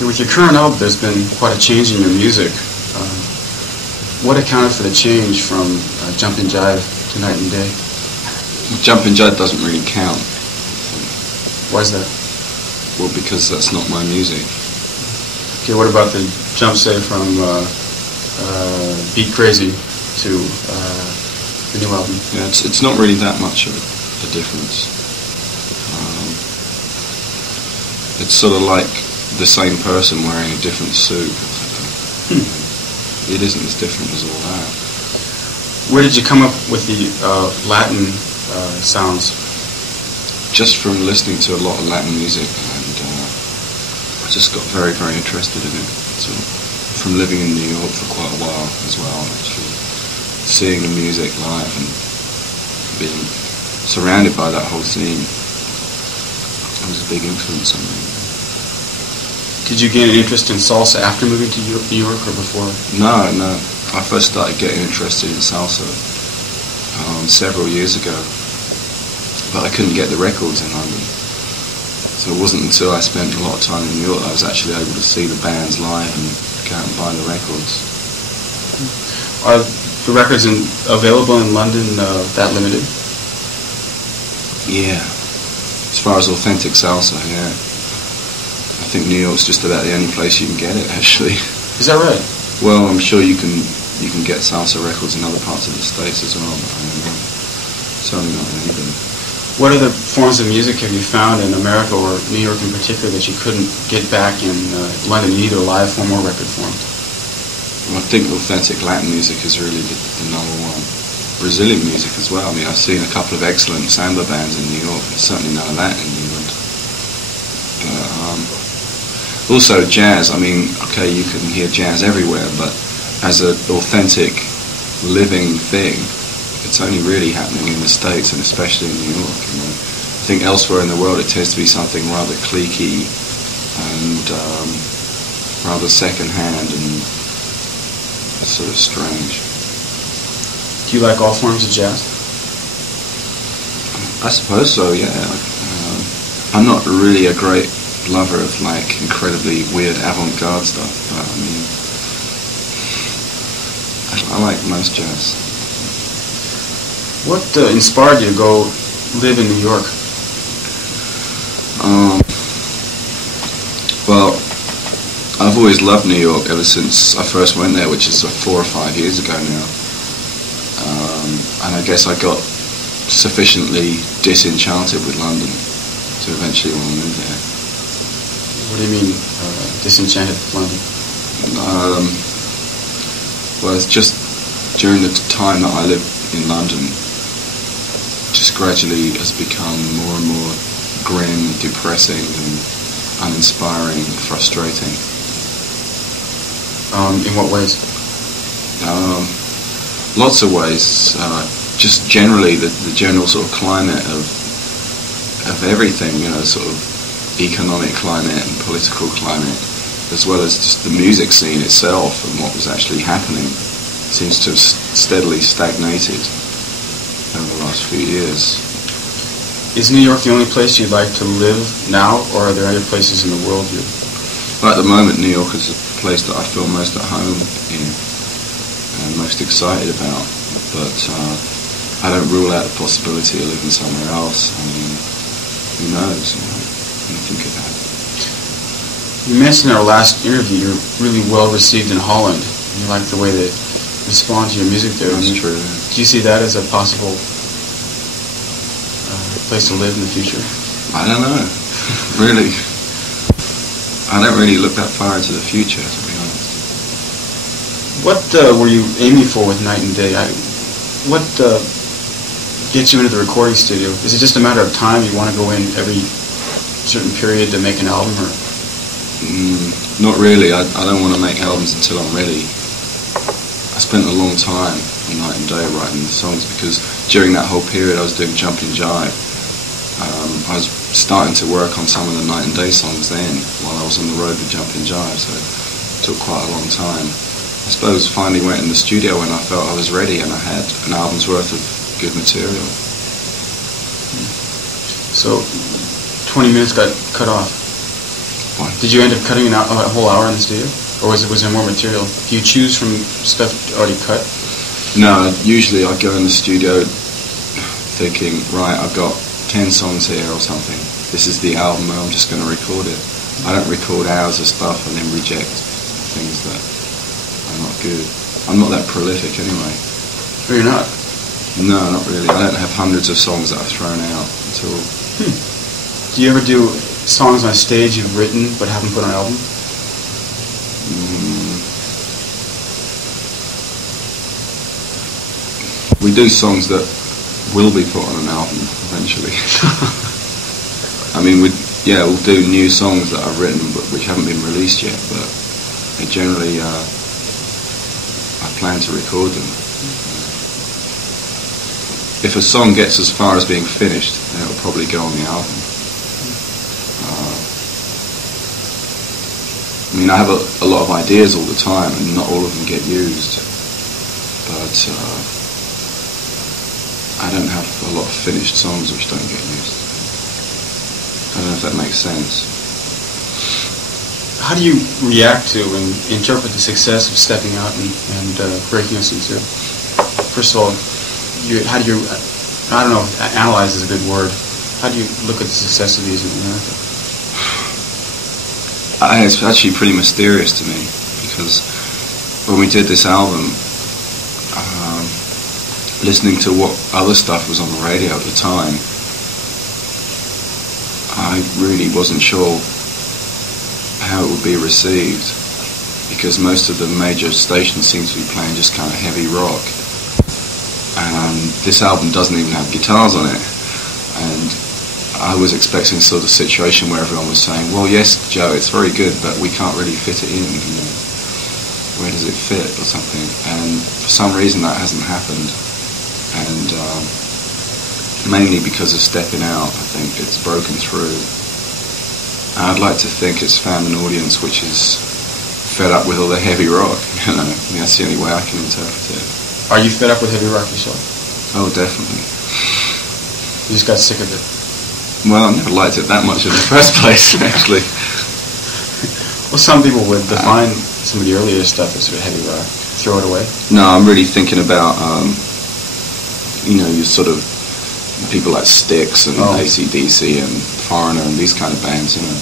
With your current album, there's been quite a change in your music. What accounted for the change from Jumpin' Jive to Night and Day? Jumpin' Jive doesn't really count. Why is that? Well, because that's not my music. Okay, what about the jump, say, from Beat Crazy to the new album? Yeah, it's not really that much of a difference. It's sort of like the same person wearing a different suit. It isn't as different as all that. Where did you come up with the Latin sounds? Just from listening to a lot of Latin music, and I just got very, very interested in it. So, from living in New York for quite a while as well, actually, seeing the music live and being surrounded by that whole scene, it was a big influence on me. Did you gain an interest in salsa after moving to New York or before? No. I first started getting interested in salsa several years ago, but I couldn't get the records in London. So it wasn't until I spent a lot of time in New York that I was actually able to see the bands live and go out and buy the records. Are the records available in London that limited? Yeah. As far as authentic salsa, yeah. I think New York's just about the only place you can get it, actually. Is that right? Well, I'm sure you can get salsa records in other parts of the States as well, but certainly not in England. What other forms of music have you found in America or New York in particular that you couldn't get back in London, either live form or record form? Well, I think authentic Latin music is really the number one. Brazilian music as well. I mean, I've seen a couple of excellent samba bands in New York. There's certainly none of that in England. Also jazz, I mean, okay, you can hear jazz everywhere, but as an authentic, living thing, it's only really happening in the States and especially in New York. You know. I think elsewhere in the world it tends to be something rather cliquey and rather second-hand and sort of strange. Do you like all forms of jazz? I suppose so, yeah. I'm not really a great lover of like incredibly weird avant-garde stuff, but I mean, I like most jazz. What inspired you to go live in New York? Well, I've always loved New York ever since I first went there, which is 4 or 5 years ago now. And I guess I got sufficiently disenchanted with London to eventually want to move there. What do you mean, disenchanted with London? Well, it's just during the time that I lived in London, just gradually has become more and more grim, depressing, and uninspiring, frustrating. In what ways? Lots of ways. Just generally, the general sort of climate of everything, you know, sort of economic climate and political climate, as well as just the music scene itself and what was actually happening, seems to have steadily stagnated over the last few years. Is New York the only place you'd like to live now, or are there other places in the world you... Well, at the moment, New York is a place that I feel most at home in and most excited about, but I don't rule out the possibility of living somewhere else. I mean, who knows, you know, when you think about it. You mentioned in our last interview you're really well received in Holland. You like the way they respond to your music there. That's true. Do you see that as a possible place to live in the future? I don't know, really. I don't really look that far into the future, to be honest. What were you aiming for with Night and Day? What gets you into the recording studio? Is it just a matter of time? You want to go in every certain period to make an album, or? Not really. I don't want to make albums until I'm ready. I spent a long time on Night and Day writing the songs because during that whole period I was doing Jumpin' Jive. I was starting to work on some of the Night and Day songs then while I was on the road with Jumpin' Jive, so it took quite a long time. I suppose finally went in the studio when I felt I was ready and I had an album's worth of good material. So 20 minutes got cut off. fine. Did you end up cutting a whole hour in the studio? Or was there more material? Do you choose from stuff already cut? No, usually I go in the studio thinking, right, I've got 10 songs here or something. This is the album and I'm just going to record it. I don't record hours of stuff and then reject things that are not good. I'm not that prolific anyway. Oh, you're not? No, not really. I don't have hundreds of songs that I've thrown out at all. Do you ever do songs on stage you've written but haven't put on an album? We do songs that will be put on an album eventually. I mean, we'll do new songs that I've written but which haven't been released yet, but they generally, I plan to record them. If a song gets as far as being finished, then it'll probably go on the album. I mean, I have a lot of ideas all the time, and not all of them get used. But I don't have a lot of finished songs which don't get used. I don't know if that makes sense. How do you react to and interpret the success of stepping out and breaking us into? First of all, how do you, I don't know if analyze is a good word, how do you look at the success of these in America? It's actually pretty mysterious to me, because when we did this album, listening to what other stuff was on the radio at the time, I really wasn't sure how it would be received, because most of the major stations seem to be playing just kind of heavy rock. And this album doesn't even have guitars on it. And I was expecting sort of situation where everyone was saying, well, yes, Joe, it's very good, but we can't really fit it in. You know, where does it fit or something? And for some reason that hasn't happened. And mainly because of stepping out, I think it's broken through. And I'd like to think it's found an audience which is fed up with all the heavy rock. You know, I mean, that's the only way I can interpret it. Are you fed up with heavy rock yourself? Oh, definitely. You just got sick of it? Well, I never liked it that much in the first place, actually. Well, some people would define some of the earlier stuff as sort of heavy rock. Throw it away? No, I'm really thinking about, your sort of people like Styx and AC/DC and Foreigner and these kind of bands, you know,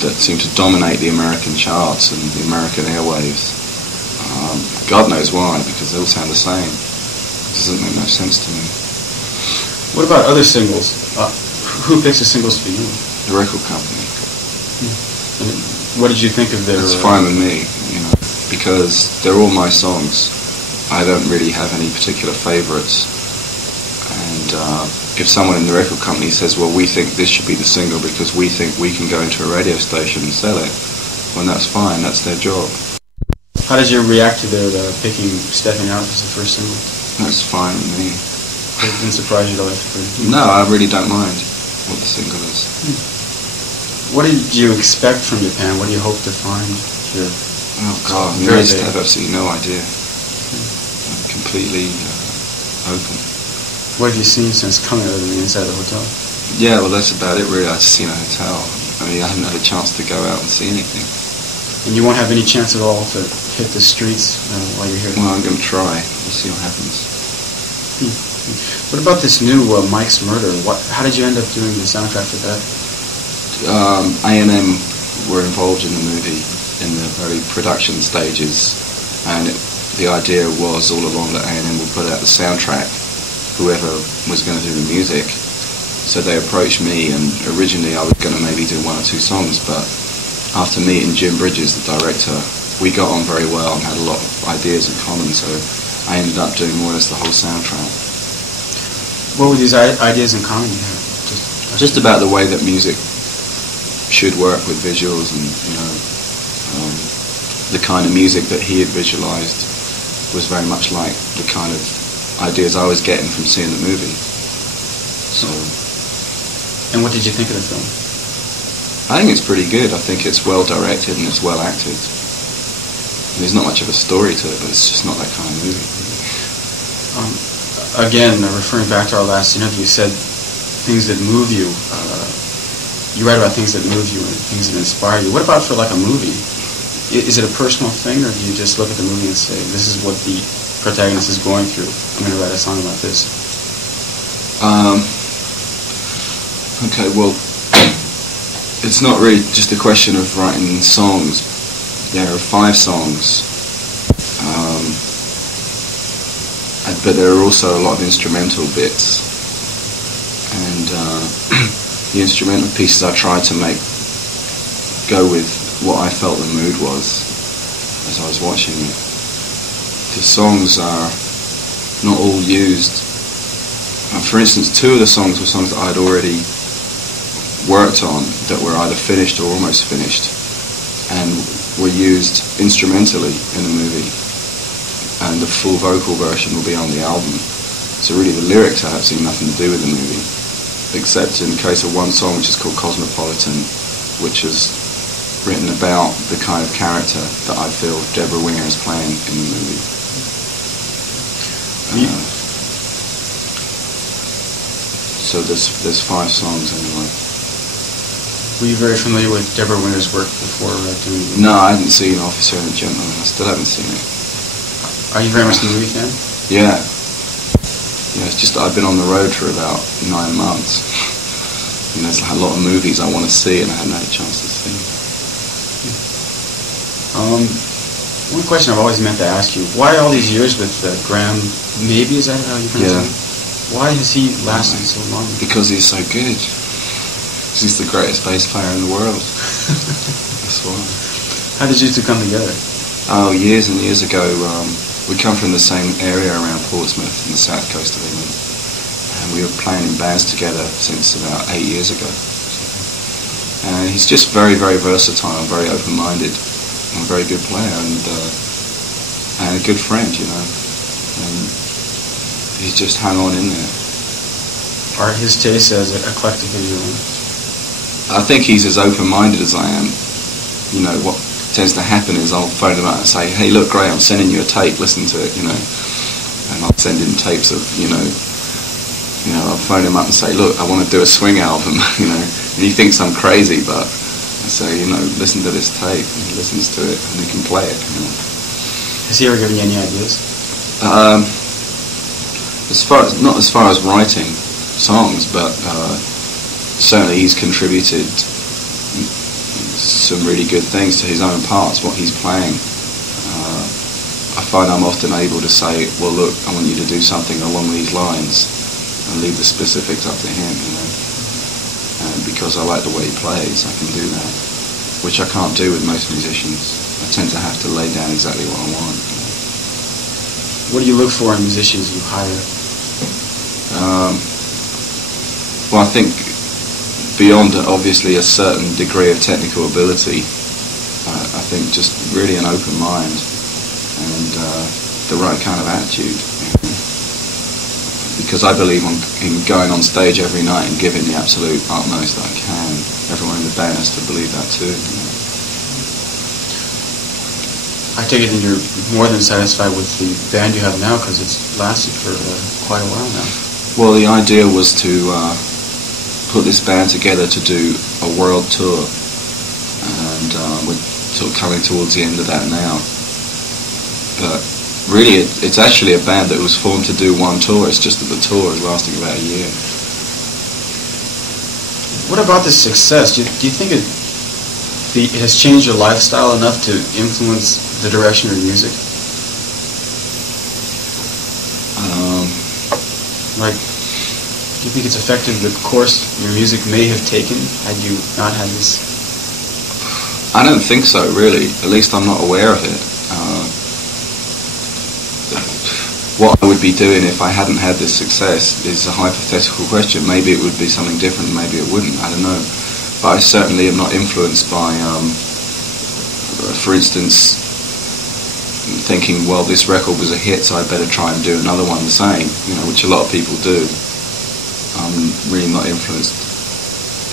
that seem to dominate the American charts and the American airwaves. God knows why, because they all sound the same. It doesn't make much sense to me. What about other singles? Who picks the singles for you? The record company. And what did you think of their... It's fine with me, you know, because they're all my songs. I don't really have any particular favourites. And if someone in the record company says, well, we think this should be the single because we think we can go into a radio station and sell it, well, that's fine, that's their job. How did you react to their picking Stepping Out as the first single? That's fine with me. It didn't surprise you at all? No, I really don't mind what the single is. What did you expect from Japan? What do you hope to find here? Oh God, I have absolutely no idea. I'm completely open. What have you seen since coming other than the inside of the hotel? Yeah, well that's about it really. I've just seen a hotel. I mean, I haven't had a chance to go out and see anything. And you won't have any chance at all to hit the streets while you're here? Well, I'm going to try. We'll see what happens. What about this new Mike's Murder? How did you end up doing the soundtrack for that? A&M were involved in the movie in the early production stages, and the idea was all along that A&M would put out the soundtrack, whoever was going to do the music. So they approached me, and originally I was going to maybe do one or two songs, but after meeting Jim Bridges, the director, we got on very well and had a lot of ideas in common, so I ended up doing more or less the whole soundtrack. What were these ideas in common you had? Just about the way that music should work with visuals, and the kind of music that he had visualized was very much like the kind of ideas I was getting from seeing the movie. So. And what did you think of the film? I think it's pretty good. I think it's well directed and it's well acted. There's not much of a story to it, but it's just not that kind of movie. Again, referring back to our last interview, you said things that move you you write about things that move you and things that inspire you. What about for like a movie? Is it a personal thing, or do you just look at the movie and say, this is what the protagonist is going through, I'm going to write a song about this? Okay, well, it's not really just a question of writing songs. There are 5 songs, but there are also a lot of instrumental bits. And the instrumental pieces I tried to make go with what I felt the mood was as I was watching it. The songs are not all used. For instance, 2 of the songs were songs that I'd already worked on that were either finished or almost finished and were used instrumentally in the movie, and the full vocal version will be on the album. So really the lyrics have absolutely nothing to do with the movie, except in the case of one song which is called Cosmopolitan, which is written about the kind of character that I feel Deborah Winger is playing in the movie. So there's 5 songs anyway. Were you very familiar with Deborah Winger's work before doing it? No, I hadn't seen Officer and a Gentleman. I still haven't seen it. Are you very much a movie fan? Yeah. Yeah, it's just that I've been on the road for about 9 months. And there's a lot of movies I want to see and I haven't had a chance to see. One question I've always meant to ask you, why all these years with Graham Maybe, is that how you pronounce it? Why has he lasted so long? Because he's so good. He's the greatest bass player in the world. That's why. How did you two come together? Oh, years and years ago, we come from the same area around Portsmouth in the south coast of England. And we were playing in bands together since about 8 years ago. And he's just very, very versatile, very open-minded, and a very good player, and a good friend, you know. And he's just hung on in there. Are his tastes as eclectic as your own? I think he's as open-minded as I am. You know, what tends to happen is I'll phone him up and say, hey, look, Gray, I'm sending you a tape, listen to it, you know. And I'll send him tapes of, I'll phone him up and say, look, I want to do a swing album, you know. And he thinks I'm crazy, but I say, listen to this tape. And he listens to it and he can play it, you know. Has he ever given you any ideas? Not as far as writing songs, but certainly he's contributed some really good things to his own parts, what he's playing. I find I'm often able to say, well, look, I want you to do something along these lines, and leave the specifics up to him, you know. And because I like the way he plays, I can do that, which I can't do with most musicians. I tend to have to lay down exactly what I want. What do you look for in musicians you hire? Well, I think beyond obviously a certain degree of technical ability, I think just really an open mind and the right kind of attitude. Because I believe in going on stage every night and giving the absolute utmost that I can. Everyone in the band has to believe that too. I take it that you're more than satisfied with the band you have now, because it's lasted for quite a while now. Well, the idea was to put this band together to do a world tour, and we're sort of coming towards the end of that now. But really, it's actually a band that was formed to do one tour. It's just that the tour is lasting about a year. What about this success? Do you think it has changed your lifestyle enough to influence the direction of your music? Do you think it's affected the course your music may have taken had you not had this? I don't think so, really. At least I'm not aware of it. What I would be doing if I hadn't had this success is a hypothetical question. Maybe it would be something different, maybe it wouldn't, I don't know. But I certainly am not influenced by, for instance, thinking, well, this record was a hit, so I better try and do another one the same, which a lot of people do. I'm really not influenced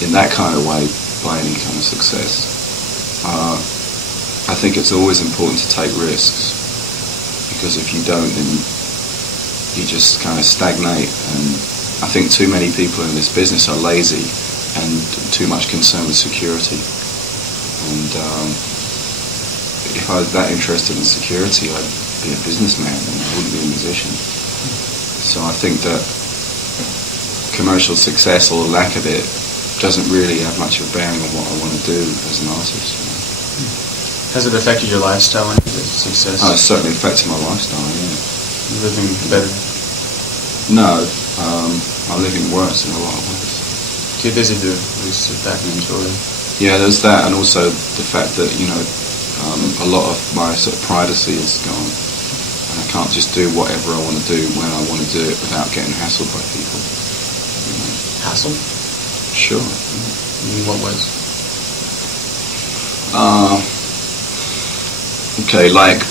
in that kind of way by any kind of success. I think it's always important to take risks, because if you don't, then you just kind of stagnate. And I think too many people in this business are lazy and too much concern with security. And if I was that interested in security, I'd be a businessman and I wouldn't be a musician. So I think that commercial success or lack of it doesn't really have much of a bearing on what I want to do as an artist. Has it affected your lifestyle, any of the success? Oh, it certainly affected my lifestyle, yeah. You're living better? No, I'm living worse in a lot of ways. Too busy to really sit back and enjoy it. Yeah, there's that, and also the fact that, you know, a lot of my sort of privacy is gone. And I can't just do whatever I want to do when I want to do it without getting hassled by people. You know. Hassled? Sure. In what ways? Okay, like,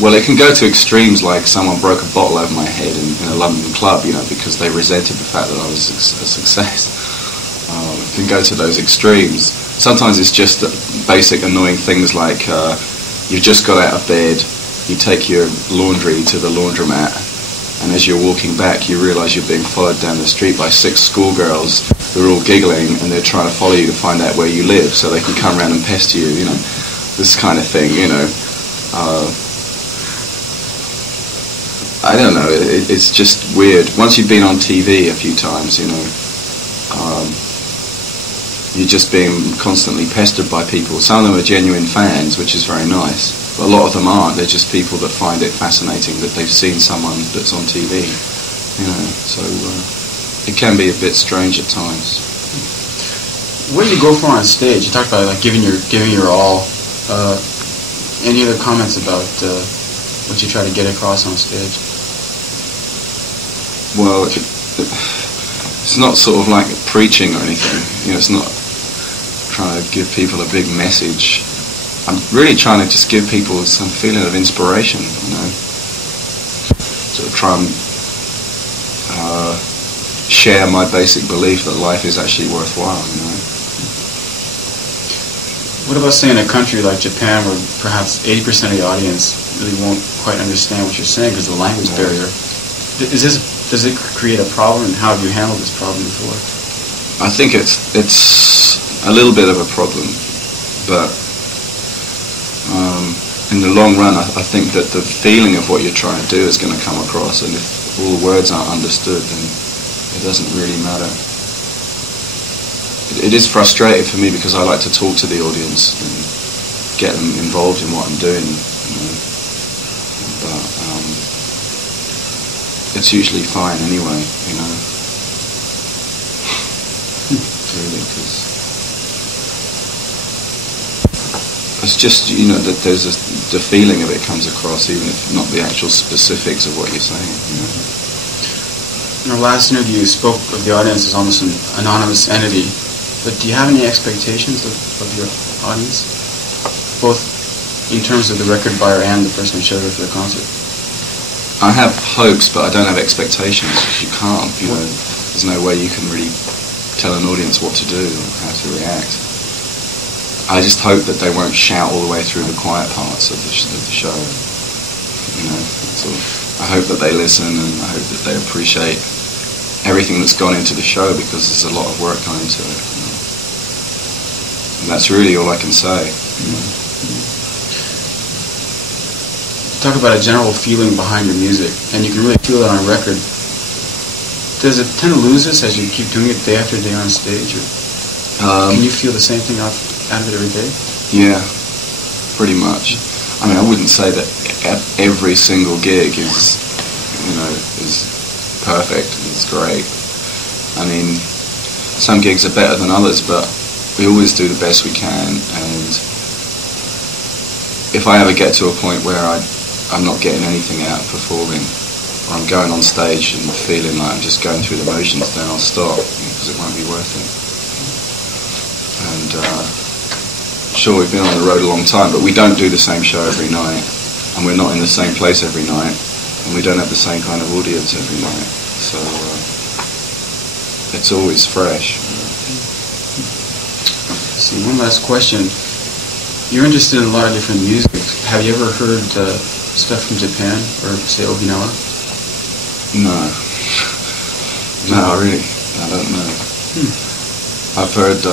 well, it can go to extremes, like someone broke a bottle over my head in a London club, you know, because they resented the fact that I was a success. It can go to those extremes. Sometimes it's just basic annoying things like you've just got out of bed, you take your laundry to the laundromat, and as you're walking back, you realise you're being followed down the street by 6 schoolgirls who are all giggling, and they're trying to follow you to find out where you live so they can come around and pester you, you know, this kind of thing, you know. I don't know, it's just weird. Once you've been on TV a few times, you know, you're just being constantly pestered by people. Some of them are genuine fans, which is very nice, but a lot of them aren't. They're just people that find it fascinating that they've seen someone that's on TV, you know, so it can be a bit strange at times. What do you go for on stage? You talked about like giving your all. Any other comments about what you try to get across on stage? Well, it's not sort of like preaching or anything. You know, it's not trying to give people a big message. I'm really trying to just give people some feeling of inspiration, you know. Sort of try and share my basic belief that life is actually worthwhile, you know. What about, say, in a country like Japan where perhaps 80% of the audience really won't quite understand what you're saying because of the language barrier? Does it create a problem, and how have you handled this problem before? I think it's a little bit of a problem, but in the long run, I think that the feeling of what you're trying to do is going to come across, and if all the words aren't understood, then it doesn't really matter. It is frustrating for me because I like to talk to the audience and get them involved in what I'm doing, you know. But it's usually fine anyway, you know. Really, because it's just, you know, that there's the feeling of it comes across, even if not the actual specifics of what you're saying, you know. In our last interview, you spoke of the audience as almost an anonymous entity. But do you have any expectations of your audience, both in terms of the record buyer and the person who showed up for the concert? I have hopes, but I don't have expectations. You can't, you know. There's no way you can really tell an audience what to do or how to react. I just hope that they won't shout all the way through the quiet parts of the show. You know, so I hope that they listen, and I hope that they appreciate everything that's gone into the show, because there's a lot of work gone into it. You know. And that's really all I can say. You know. Talk about a general feeling behind your music, and you can really feel it on a record. Does it tend to lose us as you keep doing it day after day on stage? Or can you feel the same thing out of it every day? Yeah, pretty much. I mean, I wouldn't say that every single gig is, you know, is perfect, it's great. I mean, some gigs are better than others, but we always do the best we can, and if I ever get to a point where I'm not getting anything out of performing, or I'm going on stage and feeling like I'm just going through the motions, then I'll stop, because it won't be worth it. And sure, we've been on the road a long time, but we don't do the same show every night, and we're not in the same place every night, and we don't have the same kind of audience every night, so it's always fresh. Let's see, one last question. You're interested in a lot of different music. Have you ever heard stuff from Japan, or say Okinawa? No. No, I don't know. I've heard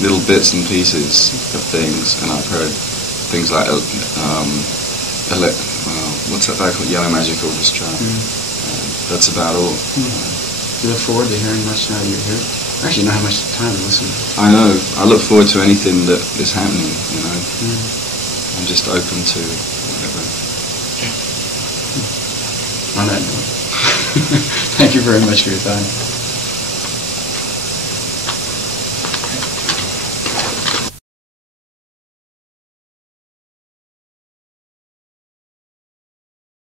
little bits and pieces of things, and I've heard things like what's that band called? Yellow Magic Orchestra. That's about all. Do you look forward to hearing much now that you're here? Actually, you don't have much time to listen. I know. I look forward to anything that is happening, you know. I'm just open to whatever. On that note, thank you very much for your time.